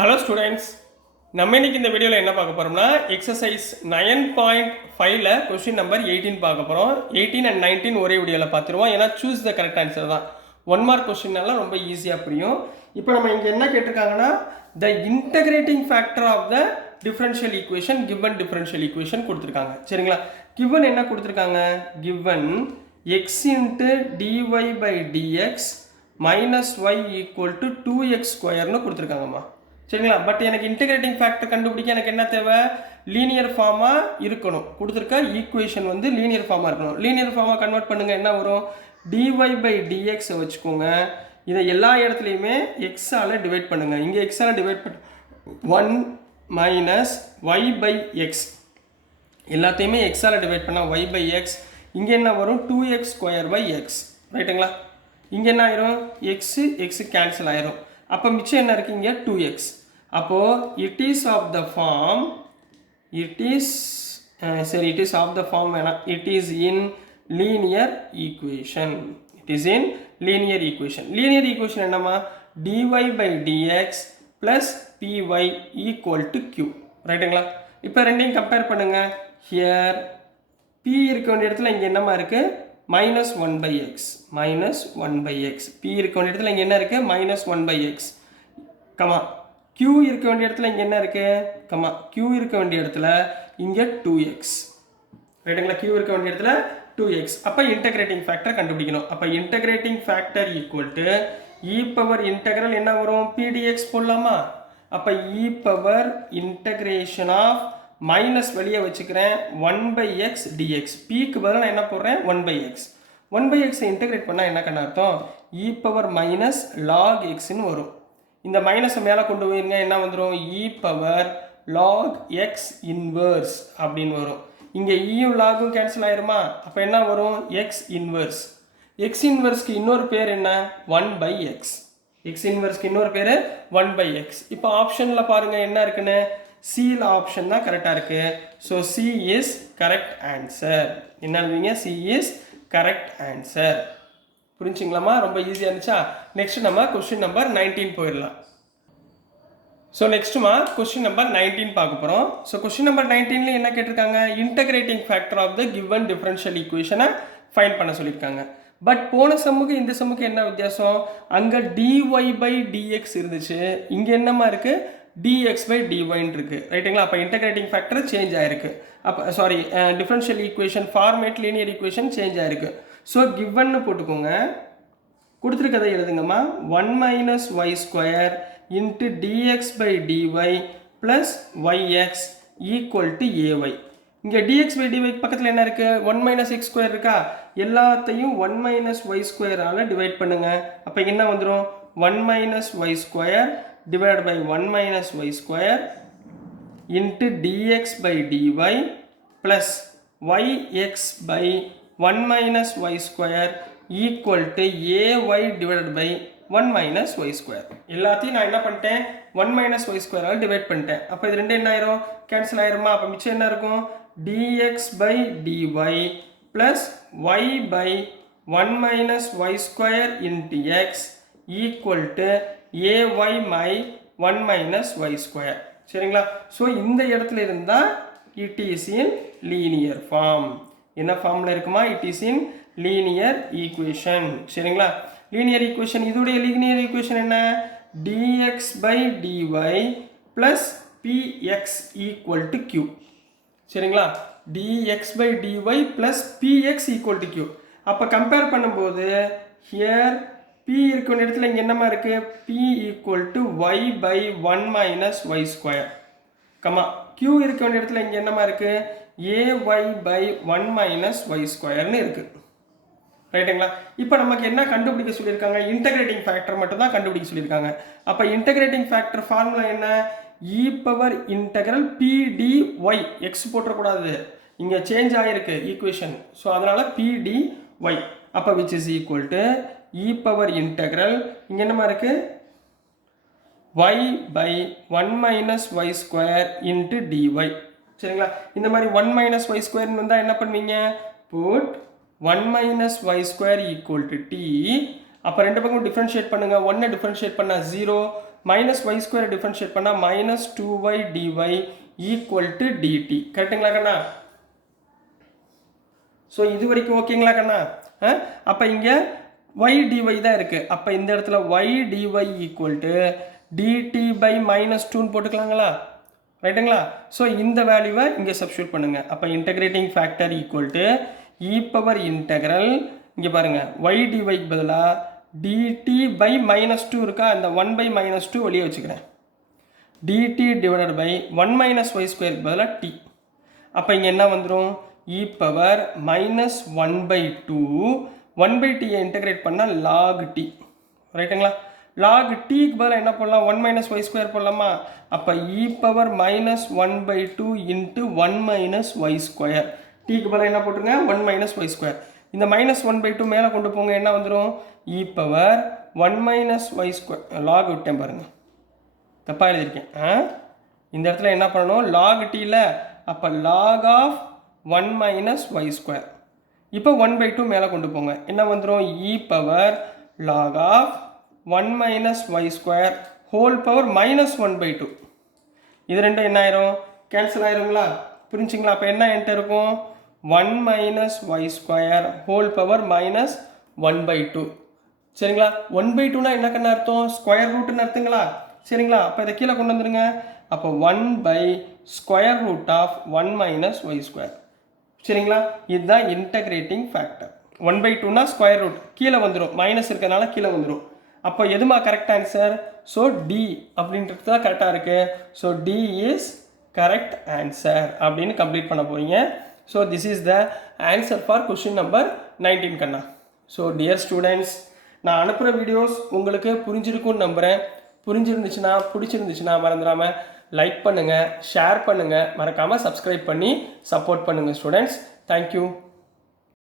Hello students, நம்ம இன்னைக்கு இந்த வீடியோவில் என்ன பார்க்க போகிறோம்னா எக்ஸசைஸ் 9.5ல் கொஸ்டின் நம்பர் 18 பார்க்க போகிறோம். 18 and 19 ஒரே வீடியோவில் பார்த்துருவோம். ஏன்னா சூஸ் த கரெக்ட் ஆன்சர் தான். 1 மார்க் கொஸ்டின்னால ரொம்ப ஈஸியாக புரியும். இப்போ நம்ம இங்கே என்ன கேட்டிருக்காங்கன்னா the integrating factor of the differential equation given differential equation கொடுத்துருக்காங்க. சரிங்களா? கிவன் என்ன கொடுத்துருக்காங்க? Given X into dy by dx minus Y equal to 2x ஸ்கொயர்னு கொடுத்துருக்காங்கம்மா. சரிங்களா? பட் எனக்கு இன்டகிரேட்டிங் ஃபேக்டர் கண்டுபிடிக்க எனக்கு என்ன தேவை? லீனியர் ஃபார்மாக இருக்கணும். கொடுத்துருக்க ஈக்குவேஷன் வந்து லீனியர் ஃபார்மாக இருக்கணும். லீனியர் ஃபார்மாக கன்வெர்ட் பண்ணுங்கள். என்ன வரும்? டிஒய் பை டிஎக்ஸை வச்சுக்கோங்க. இதை எல்லா இடத்துலையுமே எக்ஸால் டிவைட் பண்ணுங்கள். இங்கே எக்ஸால் டிவைட் பண்ண 1 மைனஸ் ஒய் பை எக்ஸ், எல்லாத்தையுமே எக்ஸால் டிவைட் பண்ணால் ஒய் பை எக்ஸ். இங்கே என்ன வரும்? 2x square by X. ரைட்டுங்களா? இங்கே என்ன ஆயிரும்? எக்ஸு எக்ஸு கேன்சல் ஆயிரும். அப்போ மிச்சம் என்ன இருக்குது? இங்கே 2x. அப்போது it is of the form, it is of the form வேணாம், it is in linear equation. It is in linear equation. Linear equation என்னம்மா? dy by dx plus py equal to q. ரைட்டுங்களா? இப்போ ரெண்டையும் compare பண்ணுங்கள். Here p இருக்க வேண்டிய இடத்துல இங்கே என்னம்மா இருக்குது? Minus 1 by X, minus 1 by X. P இருக்க வேண்டிய இடத்துல இங்கே என்ன இருக்குது? Minus 1 by X. Comma q இருக்க வேண்டிய இடத்துல இங்கே என்ன இருக்குது? கமா q இருக்க வேண்டிய இடத்துல இங்கே 2x. ரைட்டுங்களா? q இருக்க வேண்டிய இடத்துல 2x. அப்போ இன்டகிரேட்டிங் ஃபேக்டர் கண்டுபிடிக்கணும். அப்போ integrating factor equal to E power integral என்ன வரும்? pdx போடலாமா? அப்போ e power integration of minus வெளியே வச்சுக்கிறேன் 1 பை எக்ஸ் டிஎக்ஸ். பிக்கு பதிலாக நான் என்ன போடுறேன்? 1 பை எக்ஸ். 1 பை எக்ஸை இன்டகிரேட் பண்ணால் என்ன கண்ண அர்த்தம்? இ பவர் மைனஸ் லாக் எக்ஸ்ன்னு வரும். இந்த மைனஸை மேலே கொண்டு போயிருங்க, என்ன வந்துடும்? E power log x inverse அப்படின்னு வரும். இங்கே இயும் லாகும் கேன்சல் ஆயிருமா? அப்போ என்ன வரும்? X inverse. எக்ஸ் இன்வர்ஸ்க்கு இன்னொரு பேர் என்ன? 1 பை எக்ஸ். எக்ஸ் இன்வர்ஸ்க்கு இன்னொரு பேர் 1 பை எக்ஸ். இப்போ ஆப்ஷனில் பாருங்கள் என்ன இருக்குன்னு. சியில் ஆப்ஷன் தான் கரெக்டாக இருக்குது. So C is correct answer. என்ன எழுதுவீங்க? C is correct answer. புரிஞ்சுங்களாம்மா? ரொம்ப ஈஸியாக இருந்துச்சா? நெக்ஸ்ட் நம்ம கொஸ்டின் நம்பர் 19 போயிடலாம். ஸோ நெக்ஸ்ட்டுமா கொஸ்டின் நம்பர் 19 பார்க்க போகிறோம். ஸோ கொஸ்டின் நம்பர் 19ல என்ன கேட்டிருக்காங்க? Integrating factor of the given differential ஈக்குவேஷனை ஃபைண்ட் பண்ண சொல்லியிருக்காங்க. பட் போன சம்முக்கு இந்த சம்முக்கு என்ன வித்தியாசம்? அங்கே டிஒய் பை டிஎக்ஸ் இருந்துச்சு, இங்கே என்னமா இருக்குது? dx by dy இருக்குது. ரைட்டுங்களா? அப்போ இன்டகிரேட்டிங் ஃபேக்டர் சேஞ்ச் ஆயிருக்கு. அப்போ sorry, differential equation format linear equation change ஆயிருக்கு. ஸோ கிவன்னு போட்டுக்கோங்க. கொடுத்துருக்கதை எழுதுங்கம்மா. 1 minus Y square into DX by DY plus YX equal to AY. இங்கே டிஎக்ஸ் பை டிஒய் பக்கத்தில் என்ன இருக்குது? 1 மைனஸ் எக்ஸ் ஸ்கொயர் இருக்கா? எல்லாத்தையும் 1 மைனஸ் ஒய் ஸ்கொயரால் டிவைட் பண்ணுங்கள். அப்போ என்ன வந்துடும்? 1 minus Y square divided by 1 minus y square into dx by dy plus yx by 1 minus y square equal to ay divided by 1 minus y square. எல்லாத்தையும் நான் என்ன பண்ணிட்டேன்? 1 minus y square all divide பண்ணிட்டேன். அப்போ இது ரெண்டு என்ன ஆயிரும்? கேன்சல் ஆயிருமா? அப்போ மிச்சம் என்ன இருக்கும்? dx by dy plus y by 1 minus y square into x equal to ay my 1 minus y square. சரிங்களா? ஸோ இந்த இடத்துல இருந்தால் it is in linear form. என்ன ஃபார்மில் இருக்குமா? It is in linear equation. சரிங்களா? லீனியர் ஈக்குவேஷன், இதோடைய linear equation என்ன? dx by dy plus px equal to q. சரிங்களா? dx by dy plus px equal to q. அப்போ கம்பேர் பண்ணும்போது here p இருக்க வேண்டிய இடத்துல இங்கே என்னமா இருக்குது? p equal to y by 1 minus Y square. Comma q இருக்க வேண்டிய இடத்துல இங்கே என்னமா இருக்குது? ay பை 1 மைனஸ் ஒய் ஸ்கொயர்னு இருக்குது. ரைட்டுங்களா? இப்போ நமக்கு என்ன கண்டுபிடிக்க சொல்லியிருக்காங்க? இன்டகிரேட்டிங் ஃபேக்டர் மட்டும் தான் கண்டுபிடிக்க சொல்லியிருக்காங்க. அப்போ இன்டகிரேட்டிங் ஃபேக்டர் ஃபார்முலா என்ன? E power integral pdy. X போட்டக்கூடாது, இங்கே சேஞ்ச் ஆகிருக்கு ஈக்குவேஷன். ஸோ அதனால் pdy. அப்போ which is equal to E power integral இங்கே என்னமா இருக்குது? y by 1 minus Y square into dy. சரிங்களா? இந்த மாதிரி 1 மைனஸ் ஒய் ஸ்கொயர்னு வந்தால் என்ன பண்ணுவீங்க? Put 1 minus Y square equal to t. அப்போ ரெண்டு பக்கம் டிஃப்ரென்ஷியேட் பண்ணுங்கள். 1 டிஃப்ரென்ஷியேட் பண்ணால் 0 மைனஸ் ஒய் ஸ்கொயர் டிஃபரன்ஷியேட் பண்ணால் minus 2y dy equal to dt. கரெக்டுங்களா கண்ணா? ஸோ இது வரைக்கும் ஓகேங்களா கண்ணா? அப்போ இங்கே y dy தான் இருக்குது. அப்போ இந்த இடத்துல y dy equal to dt by minus 2ன்னு போட்டுக்கலாங்களா? ரைட்டுங்களா? ஸோ இந்த வேல்யூவை இங்கே சப்ஸ்டியூட் பண்ணுங்கள். அப்போ integrating factor equal to E power integral இங்கே பாருங்கள் y dyக்கு பதிலாக dt பை மைனஸ் 2 இருக்கா, அந்த 1 பை மைனஸ் 2 வெளியே வச்சுக்கிறேன். dt divided by 1 minus y ஸ்கொயருக்கு பதிலாக t. அப்போ இங்கே என்ன வந்துடும்? E power minus 1 by 2 1 by டியை இன்டகிரேட் பண்ணால் லாக் டி. ரைட்டுங்களா? லாக் டிக்கு பதிலாக என்ன பண்ணலாம்? 1 மைனஸ் ஒய் ஸ்கொயர் போடலாமா? அப்போ e power minus 1 by 2 into 1 minus Y square. டிக்கு பதிலாக என்ன போட்டுருங்க? 1 மைனஸ் ஒய் ஸ்கொயர். இந்த மைனஸ் 1 பை 2 மேலே கொண்டு போங்க, என்ன வந்துடும்? E power 1 minus Y square. Log விட்டேன் பாருங்கள், தப்பாக எழுதியிருக்கேன். இந்த இடத்துல என்ன பண்ணணும்? லாக் டியில் அப்போ log off 1 minus Y square. இப்போ 1 பை 2 மேலே கொண்டு போங்க, என்ன வந்துடும்? E power log off 1 minus Y square whole power minus 1 by 2. இது ரெண்டும் என்ன ஆயிரும்? கேன்சல் ஆயிருங்களா? புரிஞ்சுங்களா? அப்போ என்ன என்கிட்ட இருக்கும்? 1 minus Y square whole power minus 1 by 2. சரிங்களா? 1 பை 2னா என்ன கண்ணா அர்த்தம்? ஸ்கொயர் ரூட்டுன்னு அர்த்தங்களா? சரிங்களா? அப்போ இதை கீழே கொண்டு வந்துருங்க. அப்போ 1 by square root off 1 minus Y square. சரிங்களா? இதுதான் இன்டகிரேட்டிங் ஃபேக்டர். 1 பை 2னா ஸ்கொயர் ரூட் கீழே வந்துடும், மைனஸ் இருக்கிறதுனால கீழே வந்துடும். அப்போ எதுமா கரெக்ட் ஆன்சர்? ஸோ டி அப்படின்றது தான் கரெக்டாக இருக்குது. So t is correct answer அப்படின்னு கம்ப்ளீட் பண்ண போகிறீங்க. So this is the answer for question number 19 கண்ணா. ஸோ டியர் ஸ்டூடெண்ட்ஸ், நான் அனுப்புகிற வீடியோஸ் உங்களுக்கு புரிஞ்சிருக்கும்னு நம்புகிறேன். புரிஞ்சிருந்துச்சுன்னா, பிடிச்சிருந்துச்சுன்னா மறந்துடாமல் லைக் பண்ணுங்கள், ஷேர் பண்ணுங்கள், மறக்காமல் சப்ஸ்கிரைப் பண்ணி சப்போர்ட் பண்ணுங்கள் ஸ்டூடெண்ட்ஸ். தேங்க்யூ.